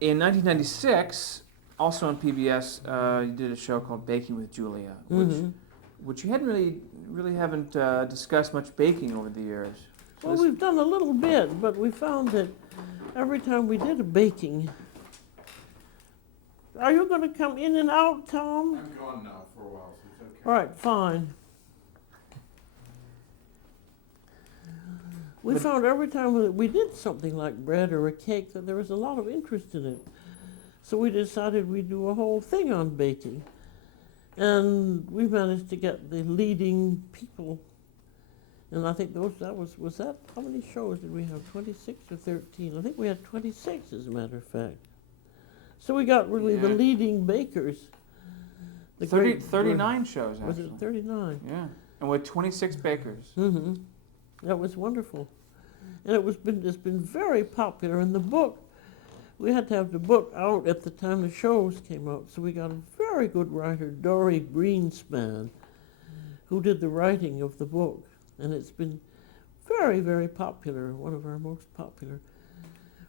In 1996, also on PBS, you did a show called Baking with Julia, which you hadn't really haven't discussed much baking over the years. So Well, we've done a little bit, but we found that every time we did a baking, are you going to come in and out, Tom? I'm gone now for a while, so it's okay. All right, fine. We found every time that we did something like bread or a cake that there was a lot of interest in it. So we decided we'd do a whole thing on baking. And we managed to get the leading people. And I think was that, how many shows did we have, 26 or 13? I think we had 26 as a matter of fact. So we got really the leading bakers. The 39 shows, actually. Was it 39? Yeah, and with 26 bakers. Mm-hmm. That was wonderful. And it's been very popular. In the book, we had to have the book out at the time the shows came out, so we got a very good writer, Dory Greenspan, who did the writing of the book. And it's been very, very popular, one of our most popular.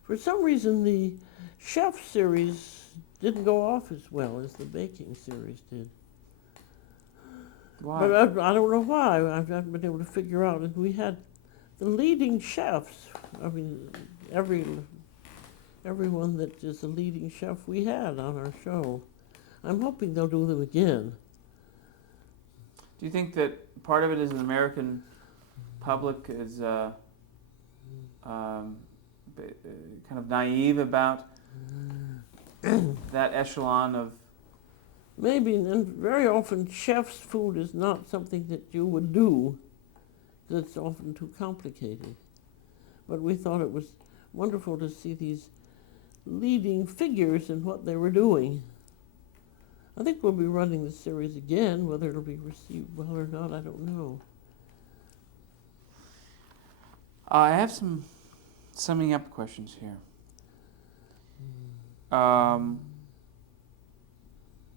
For some reason, the chef series didn't go off as well as the baking series did. Why? But I don't know why. I haven't been able to figure out. And we had the leading chefs. I mean, everyone that is a leading chef we had on our show. I'm hoping they'll do them again. Do you think that part of it is the American public is kind of naive about that echelon of? Maybe, and very often chef's food is not something that you would do, because it's often too complicated. But we thought it was wonderful to see these leading figures in what they were doing. I think we'll be running the series again. Whether it'll be received well or not, I don't know. I have some summing up questions here.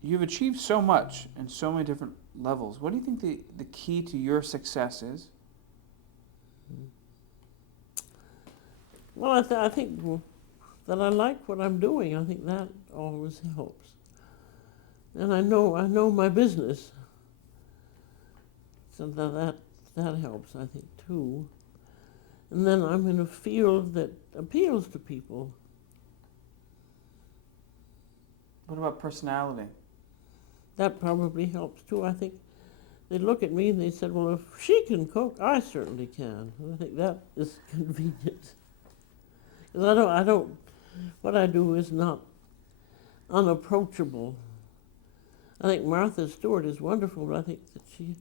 You've achieved so much in so many different levels. What do you think the key to your success is? Well, I think that I like what I'm doing. I think that always helps. And I know my business. So that helps, I think, too. And then I'm in a field that appeals to people. What about personality? That probably helps, too. I think they look at me and they said, well, if she can cook, I certainly can. And I think that is convenient. Because what I do is not unapproachable. I think Martha Stewart is wonderful, but I think that she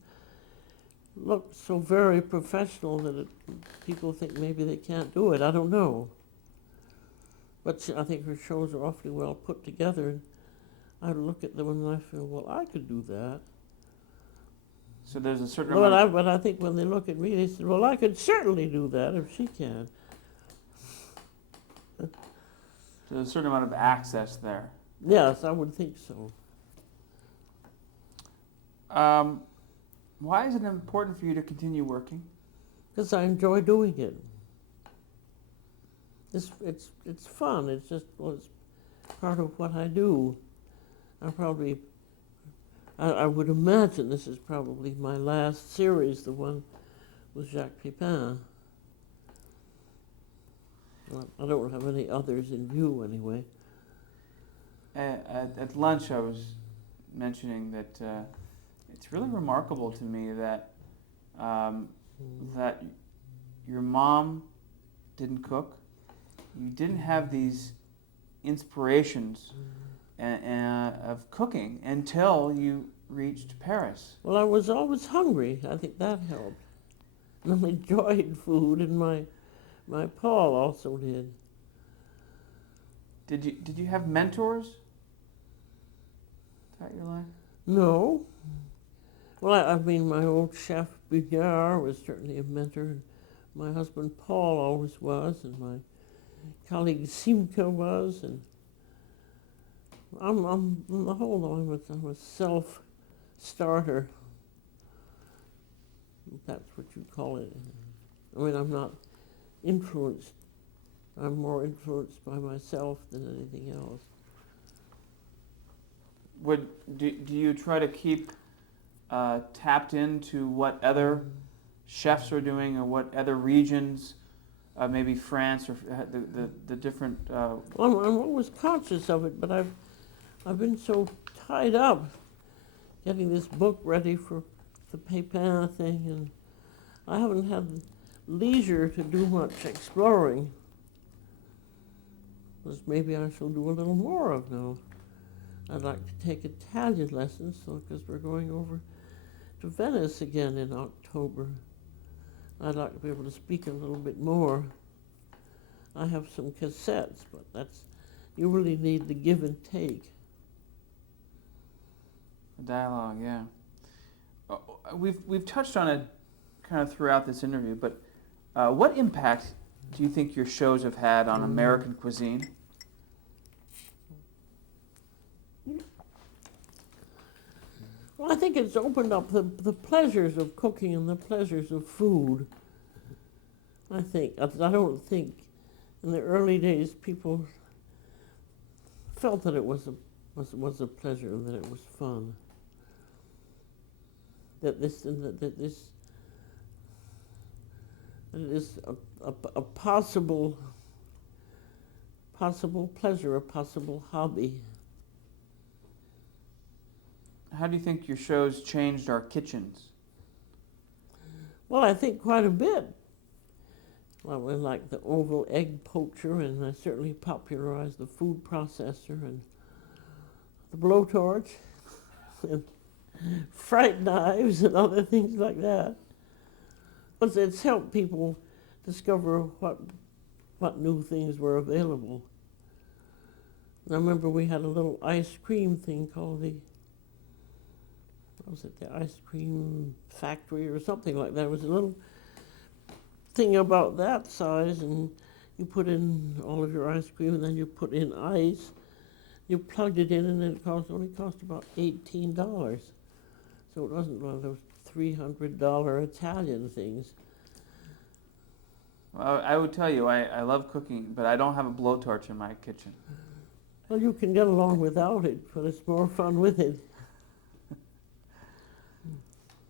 looks so very professional that people think maybe they can't do it. I don't know. But I think her shows are awfully well put together. And I look at them and I feel, well, I could do that. So there's a certain But I think when they look at me, they say, well, I could certainly do that if she can. there's a certain amount of access there. Yes, I would think so. Why is it important for you to continue working? Because I enjoy doing it. It's fun. It's just, well, it's part of what I do. I would imagine this is probably my last series, the one with Jacques Pepin. Well, I don't have any others in view anyway. At lunch, I was mentioning that it's really remarkable to me that that your mom didn't cook. You didn't have these inspirations of cooking until you reached Paris. Well, I was always hungry. I think that helped. And I enjoyed food, and my Paul also did. Did you have mentors throughout your life? No. Well, I mean, my old chef Bigard was certainly a mentor. And my husband Paul always was, and my colleague Simca was, and I'm on the whole, though, I'm a self-starter. If that's what you call it. I mean, I'm not influenced I'm more influenced by myself than anything else. Do you try to keep tapped into what other chefs are doing, or what other regions, maybe France or the different? Well, I'm always conscious of it, but I've been so tied up getting this book ready for the Pépin thing, and I haven't had leisure to do much exploring, which maybe I shall do a little more of now. I'd like to take Italian lessons, because we're going over to Venice again in October. I'd like to be able to speak a little bit more. I have some cassettes, but you really need the give and take. Dialogue, yeah. We've touched on it kind of throughout this interview, but what impact do you think your shows have had on American cuisine? Well, I think it's opened up the pleasures of cooking and the pleasures of food. I don't think in the early days people felt that it was a pleasure and that it was fun. That it is a possible pleasure, a possible hobby. How do you think your shows changed our kitchens? Well, I think quite a bit. Well, we like the oval egg poacher, and I certainly popularized the food processor and the blowtorch and fright knives and other things like that. But it's helped people discover what new things were available. And I remember we had a little ice cream thing called the ice cream factory or something like that. It was a little thing about that size, and you put in all of your ice cream, and then you put in ice. You plugged it in, and it only cost about $18. So it wasn't one of those $300 Italian things. Well, I would tell you, I love cooking, but I don't have a blowtorch in my kitchen. Well, you can get along without it, but it's more fun with it.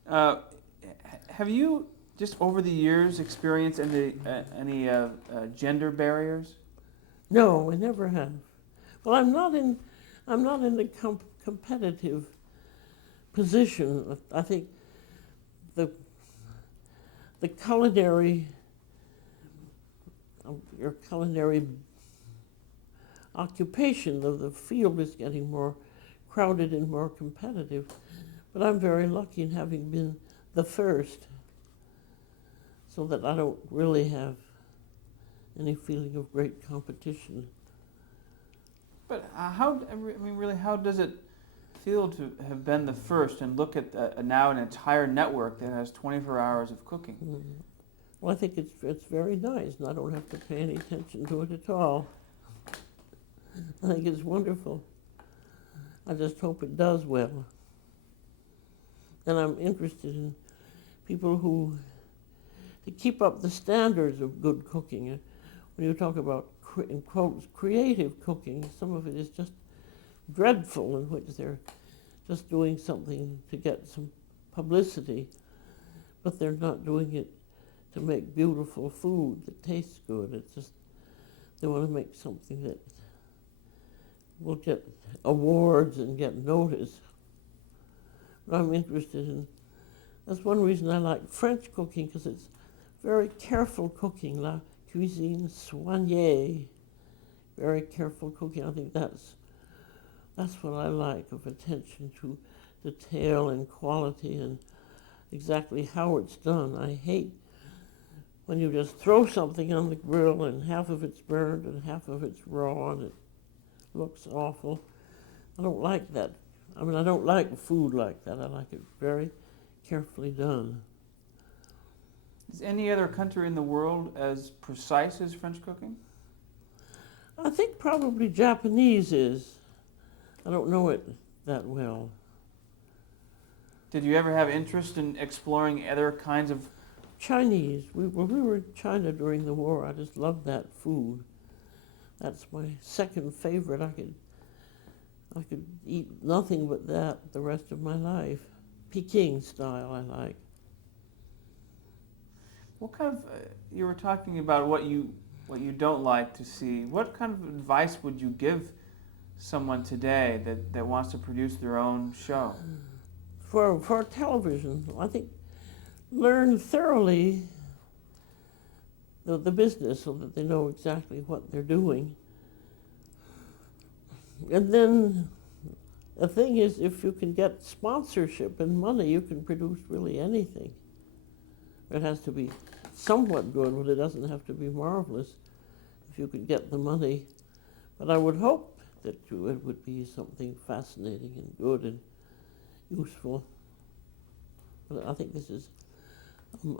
Have you, just over the years, experienced any gender barriers? No, I never have. Well, I'm not in the competitive position. I think the culinary your culinary occupation of the field is getting more crowded and more competitive. But I'm very lucky in having been the first, so that I don't really have any feeling of great competition. But how does it feel to have been the first and look at now an entire network that has 24 hours of cooking? Well, I think it's very nice, and I don't have to pay any attention to it at all. I think it's wonderful. I just hope it does well. And I'm interested in people to keep up the standards of good cooking. When you talk about, in quotes, creative cooking, some of it is just dreadful, in which they're just doing something to get some publicity, but they're not doing it to make beautiful food that tastes good. It's just, they want to make something that will get awards and get noticed. But I'm interested in, that's one reason I like French cooking, because it's very careful cooking, la cuisine soignée, very careful cooking. I think that's what I like, of attention to detail and quality and exactly how it's done. I hate when you just throw something on the grill and half of it's burned and half of it's raw and it looks awful. I don't like that. I mean, I don't like food like that. I like it very carefully done. Is any other country in the world as precise as French cooking? I think probably Japanese is. I don't know it that well. Did you ever have interest in exploring other kinds of? Chinese. We were in China during the war. I just loved that food. That's my second favorite. I could eat nothing but that the rest of my life. Peking style I like. What kind of you were talking about what you don't like to see. What kind of advice would you give someone today that wants to produce their own show? For television, I think learn thoroughly the business so that they know exactly what they're doing. And then the thing is, if you can get sponsorship and money, you can produce really anything. It has to be somewhat good, but it doesn't have to be marvelous if you could get the money. But I would hope that it would be something fascinating and good and useful. But I think this is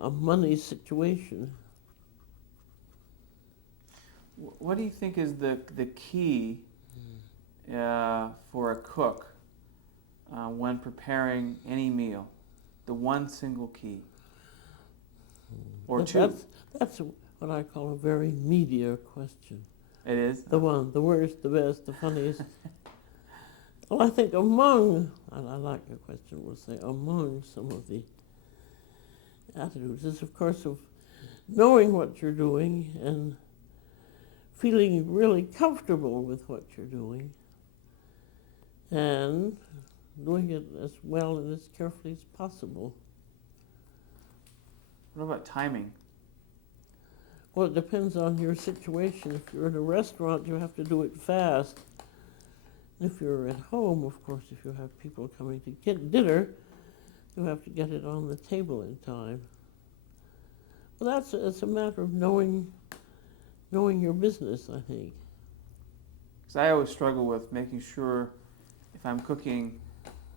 a money situation. What do you think is the key for a cook when preparing any meal? The one single key, or But two? That's what I call a very media question. It is. The one, the worst, the best, the funniest. Well, I think among, and I like the question, we'll say among some of the attitudes is, of course, of knowing what you're doing and feeling really comfortable with what you're doing and doing it as well and as carefully as possible. What about timing? Well, it depends on your situation. If you're in a restaurant, you have to do it fast. If you're at home, of course, if you have people coming to get dinner, you have to get it on the table in time. Well, it's a matter of knowing your business, I think. Because I always struggle with making sure if I'm cooking,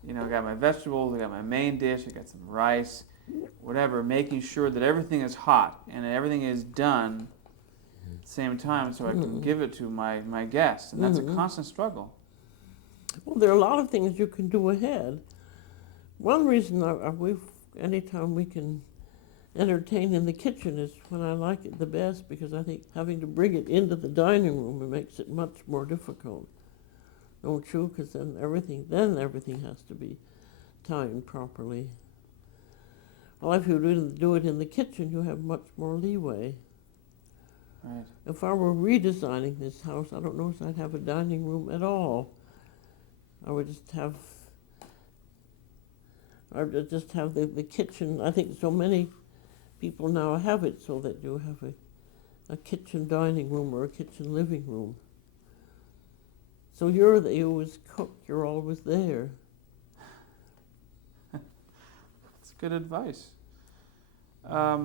I got my vegetables, I got my main dish, I got some rice, whatever, making sure that everything is hot and everything is done at the same time so I can give it to my guests. And that's a constant struggle. Well, there are a lot of things you can do ahead. One reason anytime we can entertain in the kitchen is when I like it the best, because I think having to bring it into the dining room, it makes it much more difficult. Don't you? Because then everything has to be timed properly. Well, if you do it in the kitchen, you have much more leeway. Right. If I were redesigning this house, I don't know if I'd have a dining room at all. I would just have the kitchen. I think so many people now have it so that you have a kitchen dining room or a kitchen living room. So you always cook, you're always there. That's good advice. Let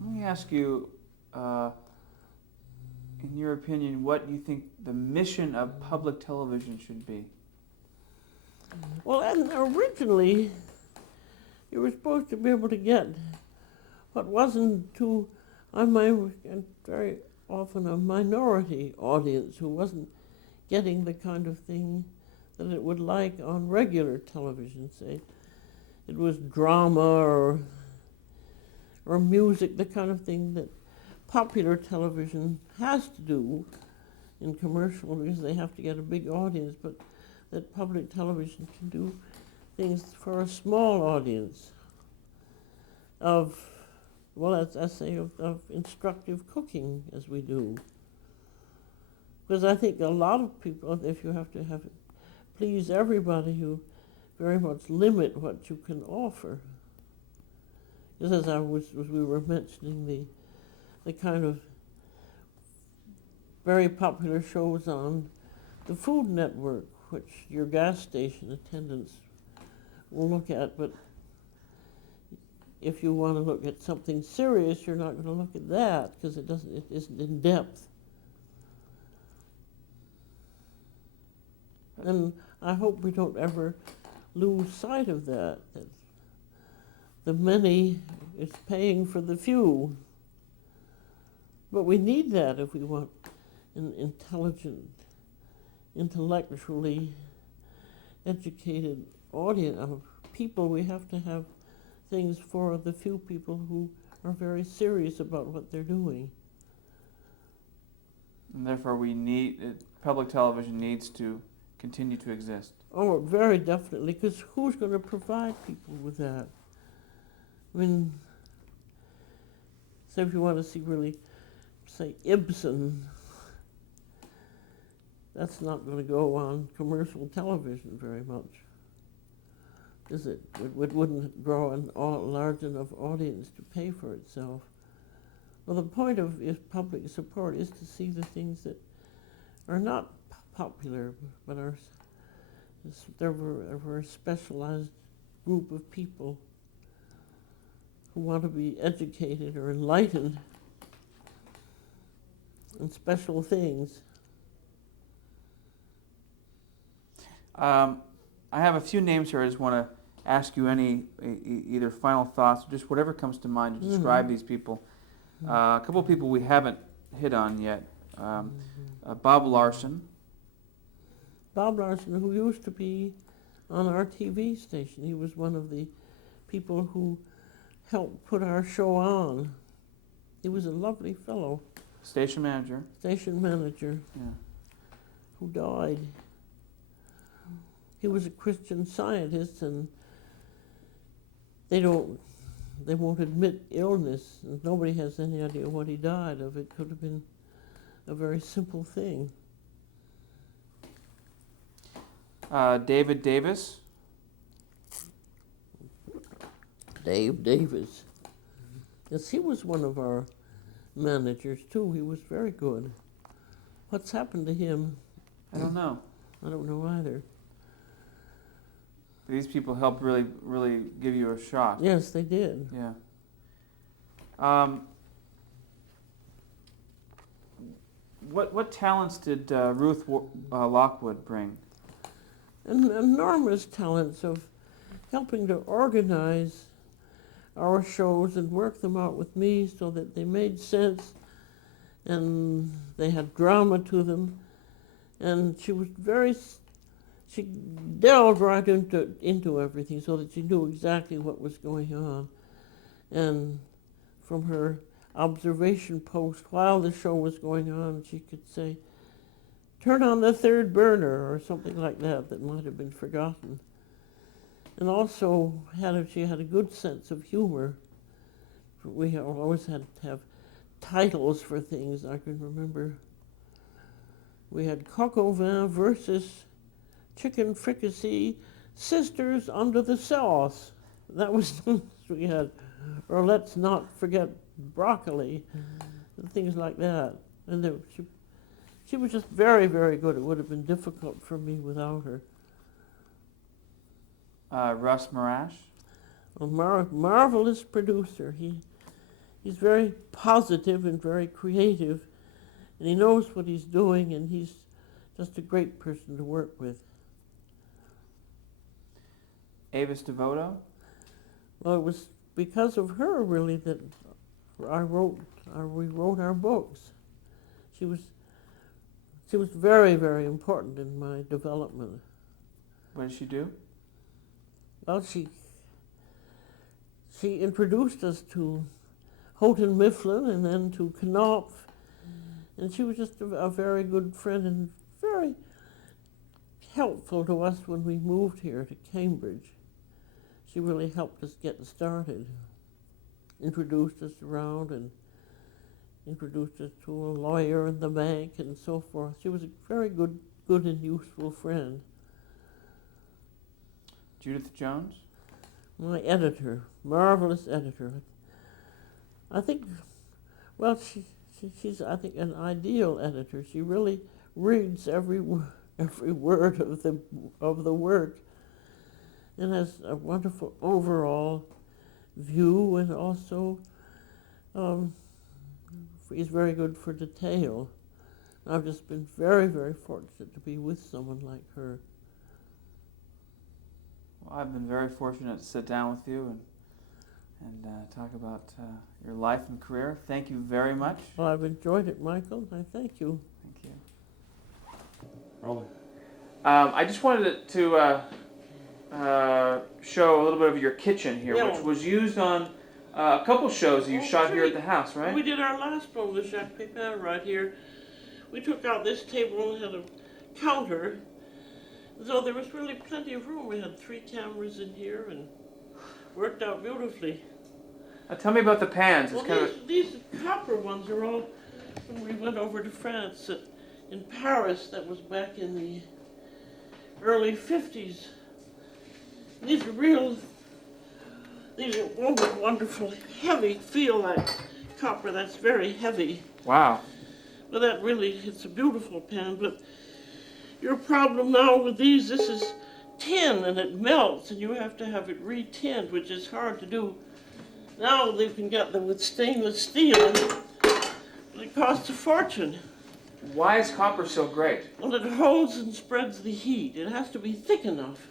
me ask you, in your opinion, what you think the mission of public television should be? Well, and originally, you were supposed to be able to get what wasn't very often a minority audience who wasn't getting the kind of thing that it would like on regular television, say. It was drama or music, the kind of thing that popular television has to do in commercial because they have to get a big audience, but that public television can do things for a small audience of instructive cooking as we do. Because I think a lot of people, if you have to please everybody, you very much limit what you can offer. Just as we were mentioning the kind of very popular shows on the Food Network, which your gas station attendants will look at, but if you want to look at something serious, you're not going to look at that because it isn't in depth. And I hope we don't ever lose sight of that the many is paying for the few. But we need that if we want an intelligent, intellectually educated audience of people. We have to have things for the few people who are very serious about what they're doing. And therefore, public television needs to continue to exist. Oh, very definitely, because who's going to provide people with that? I mean, say if you want to see really, say, Ibsen, that's not going to go on commercial television very much, is it? It wouldn't draw a large enough audience to pay for itself. Well, the point of public support is to see the things that are not popular, but are they're a very specialized group of people who want to be educated or enlightened in special things. I have a few names here. I just want to ask you either final thoughts or just whatever comes to mind to describe these people. A couple of people we haven't hit on yet. Bob Larson. Bob Larson, who used to be on our TV station. He was one of the people who helped put our show on. He was a lovely fellow. Station manager. Station manager. Yeah. Who died. He was a Christian Scientist, and they won't admit illness, and nobody has any idea what he died of. It could have been a very simple thing. David Davis. Dave Davis. Yes, he was one of our managers too. He was very good. What's happened to him? I don't know. I don't know either. These people helped really, really give you a shot. Yes, they did. Yeah. What talents did Ruth Lockwood bring? Enormous talents of helping to organize our shows and work them out with me so that they made sense and they had drama to them. And she delved right into everything so that she knew exactly what was going on. And from her observation post while the show was going on, she could say, "Turn on the third burner," or something like that might have been forgotten. And also, she had a good sense of humor. We always had to have titles for things. I can remember we had Coq au vin versus chicken fricassee, sisters under the sauce. That was we had. Or let's not forget broccoli, and things like that. And she was just very, very good. It would have been difficult for me without her. Russ Marash. A marvelous producer. He's very positive and very creative, and he knows what he's doing, and he's just a great person to work with. Avis Devoto. Well, it was because of her really that we wrote our books. She was very, very important in my development. What did she do? Well, she introduced us to Houghton Mifflin and then to Knopf, and she was just a very good friend and very helpful to us when we moved here to Cambridge. She really helped us get started, introduced us around and introduced us to a lawyer in the bank and so forth. She was a very good and useful friend. Judith Jones. My editor, marvelous editor. I think, well, she's I think an ideal editor. She really reads every word of the work, and has a wonderful overall view, and also is very good for detail. I've just been very, very fortunate to be with someone like her. Well, I've been very fortunate to sit down with you and talk about your life and career. Thank you very much. Well, I've enjoyed it, Michael. I thank you. Thank you. Rolling. I just wanted to show a little bit of your kitchen here, Yeah. which was used on a couple shows that you shot here at the house, right? We did our last one, the Jacques Pepin, right here. we took out this table and had a counter. So there was really plenty of room. We had 3 cameras in here and worked out beautifully. Tell me about the pans. It's Well, kind of these copper ones are all when we went over to France in Paris. That was back in the early 50s. These are wonderful, heavy, feel like copper. That's very heavy. wow. But that really, it's a beautiful pan. But your problem now with these, this is tin and it melts and you have to have it re-tinned, which is hard to do. Now they can get them with stainless steel, but it costs a fortune. Why is copper so great? Well, it holds and spreads the heat. It has to be thick enough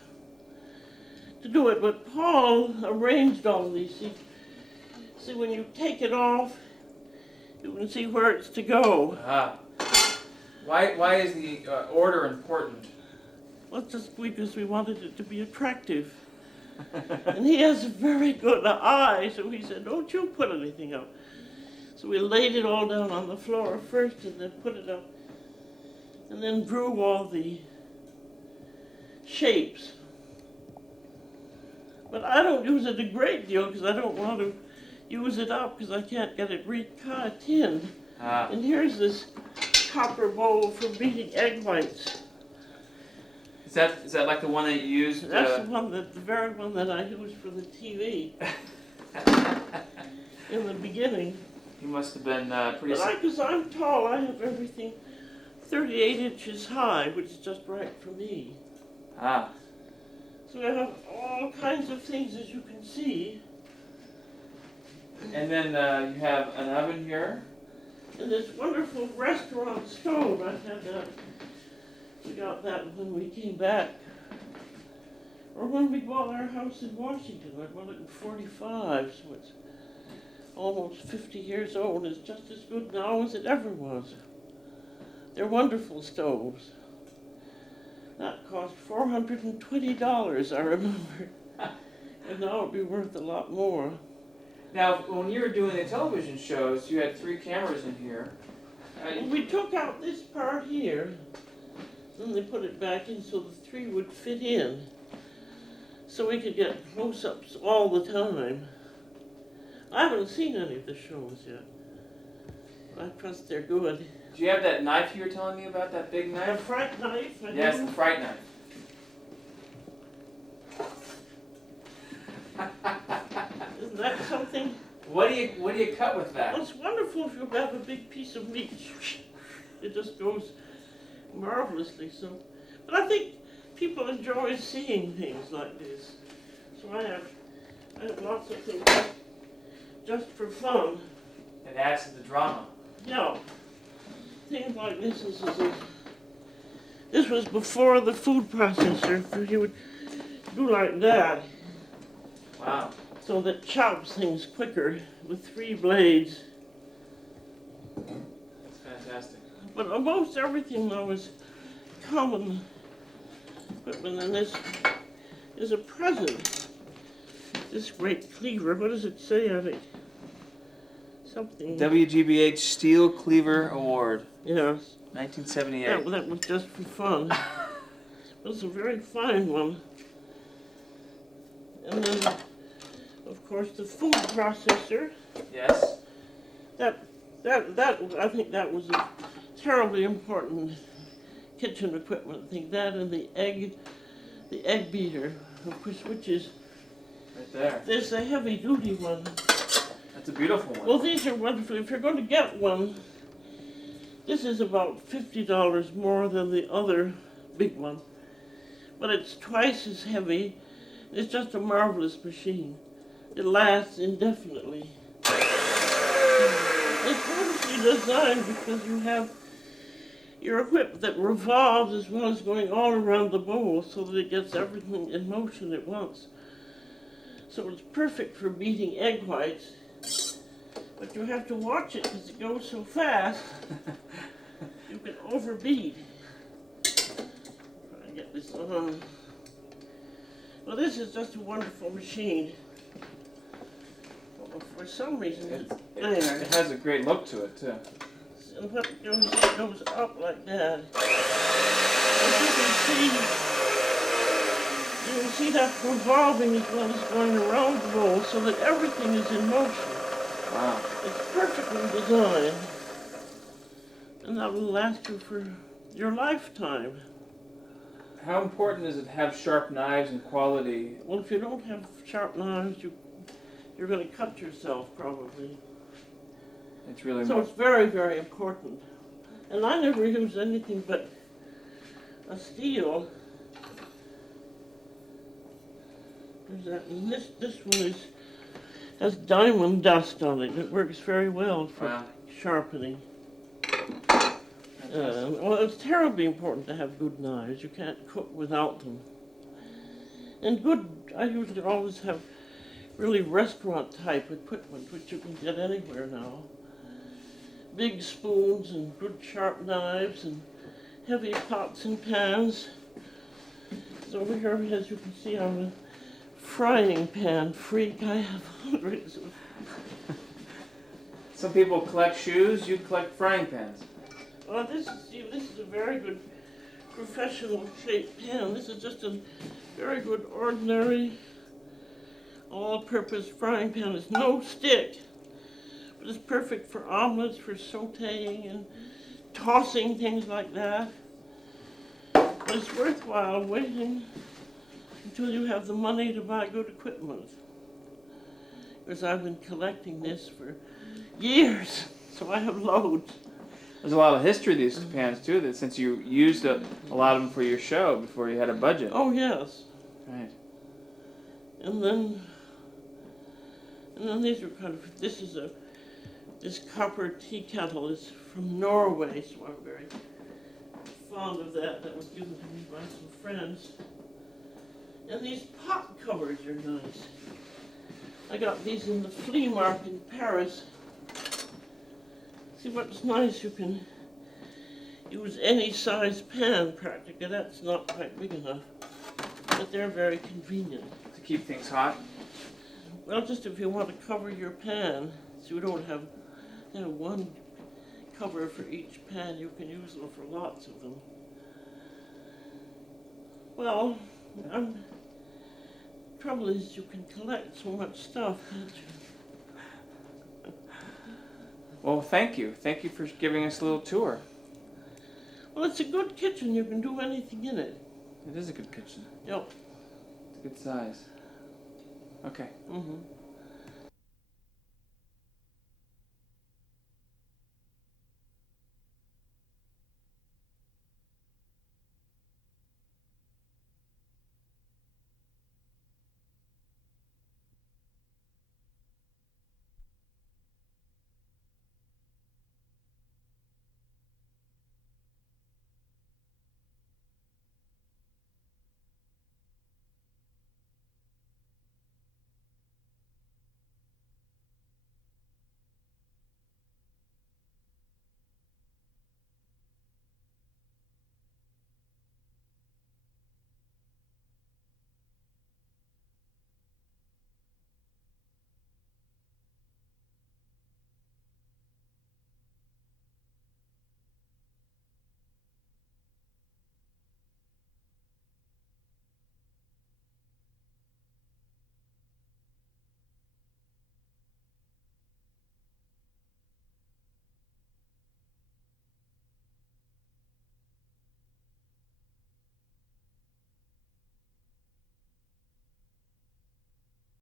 to do it. But Paul arranged all these. See, when you take it off, you can see where it's to go. Why is the order important? Well, just because we wanted it to be attractive. And he has a very good eye, so he said, don't you put anything up. So we laid it all down on the floor first and then put it up. And then drew all the shapes. But I don't use it a great deal because I don't want to use it up because I can't get it re-tinned. And here's this copper bowl for beating egg whites. Is that like the one that you used? That's the very one that I used for the TV in the beginning. You must have been pretty. But because I'm tall, I have everything 38 inches high, which is just right for me. So I have all kinds of things, as you can see. And then you have an oven here. And this wonderful restaurant stove, I had that. We got that when we came back. Or when we bought our house in Washington. I bought it in 45, so it's almost 50 years old. It's just as good now as it ever was. They're wonderful stoves. That cost $420, I remember. And now it'd be worth a lot more. Now, when you were doing the television shows, you had 3 cameras in here. And we took out this part here, and they put it back in so the 3 would fit in. So we could get close-ups all the time. I haven't seen any of the shows yet. I trust they're good. Do you have that knife you were telling me about, that big A knife? fright knife. Yes, the fright knife. Isn't that something? What do you cut with that? Well, it's wonderful if you have a big piece of meat. It just goes marvelously. So, but I think people enjoy seeing things like this. So I have lots of things just for fun. It adds to the drama. Yeah, things like this. This was before the food processor. So you would do like that. Wow. So that chops things quicker with 3 blades. That's fantastic. But almost everything now is common equipment, and this is a present. This great cleaver, what does it say on it? Something. WGBH Steel Cleaver Award, Yes, 1978. that was just for fun. It was a very fine one. And then, of course, the food processor. Yes. That I think that was a terribly important kitchen equipment. I think that and the egg beater, of course, which is Right there. there's a heavy duty one. That's a beautiful one. Well, these are wonderful. If you're going to get one, this is about $50 more than the other big one, but it's twice as heavy. It's just a marvelous machine. It lasts indefinitely. It's wonderfully designed because you have your equipment that revolves as well as going all around the bowl so that it gets everything in motion at once. So it's perfect for beating egg whites, but you have to watch it because it goes so fast, you can overbeat. Try to get this on. Well, this is just a wonderful machine. Well, for some reason, It has a great look to it, too. and what it goes up like that. As you can see that revolving as well as going around the bowl so that everything is in motion. Wow. It's perfectly designed. And that will last you for your lifetime. How important is it to have sharp knives and quality? Well, if you don't have sharp knives, you're going to cut yourself probably. It's really So it's very, very important. And I never use anything but a steel. There's that, and this one has diamond dust on it. It works very well for Wow. sharpening. Well, it's terribly important to have good knives. You can't cook without them. And I usually always have really restaurant type equipment, which you can get anywhere now. Big spoons and good sharp knives and heavy pots and pans. So over here, as you can see, I'm a frying pan freak. I have hundreds of. Some people collect shoes, you collect frying pans. Well, this is a very good professional shaped pan. This is just a very good ordinary all-purpose frying pan. It's no stick, but it's perfect for omelets, for sautéing and tossing, things like that. But it's worthwhile waiting until you have the money to buy good equipment. Because I've been collecting this for years, so I have loads. There's a lot of history to these pans too, that since you used a lot of them for your show before you had a budget. Oh yes. Right. And then these are this copper tea kettle is from Norway, so I'm very fond of that. That was given to me by some friends. And these pot covers are nice. I got these in the flea market in Paris. See what's nice, you can use any size pan practically. That's not quite big enough, but they're very convenient. To keep things hot. Well, just if you want to cover your pan, so you don't have one cover for each pan, you can use them for lots of them. Well, trouble is you can collect so much stuff, can't you? Well, thank you. Thank you for giving us a little tour. Well, it's a good kitchen. You can do anything in it. It is a good kitchen. Yep. It's a good size. Okay. Mm-hmm.